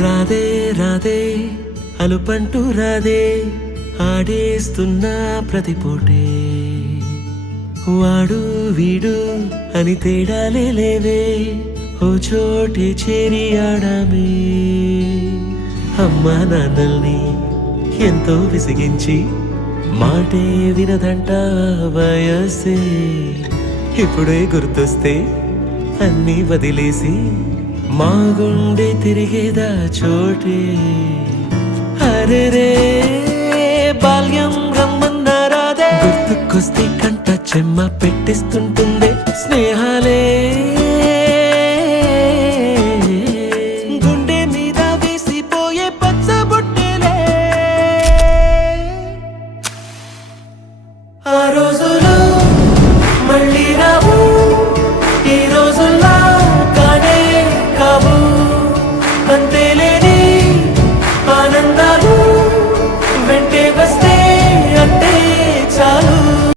రాధే రాధే అలుపంటూ రాధే ఆడేస్తున్నా ప్రతిపోటే వాడు వీడు అని తేడాలే లేవే ఓ చోటే చేరి ఆడామే అమ్మా నాన్నల్ని ఎంతో విసిగించి మాటే వినదంట వయసే ఇప్పుడే గుర్తొస్తే అన్నీ వదిలేసి మా గుండె తిరిగేదా చోటే అరే రే బాల్యం రమ్మన్నారాదే గుర్తుకొస్తే కంట చెమ్మ పెట్టిస్తుంటుందే స్నేహాలే